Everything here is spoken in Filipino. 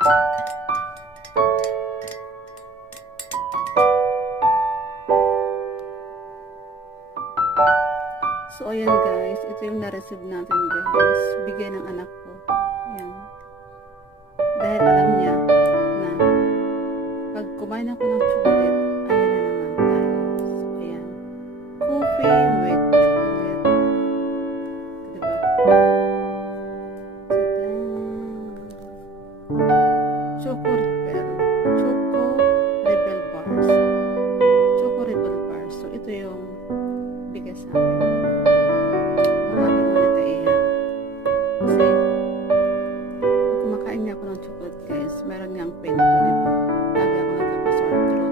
So, ayan guys. Ito yung na-receive natin guys. Bigay ng anak ko. Ayan. Dahil alam niya na pag kumain ako ng chocolate, ayan na naman tayo. So, ayan. Coffee with chocolate. Diba? Choco Rebel Bars. Choco Rebel Bars. So, ito yung bigay sa akin. Marami mo nito iyan. Kasi, pag kumakain niya ako ng chocolate guys, meron niyang pinto, diba? Lagi ako nagkapasore throat.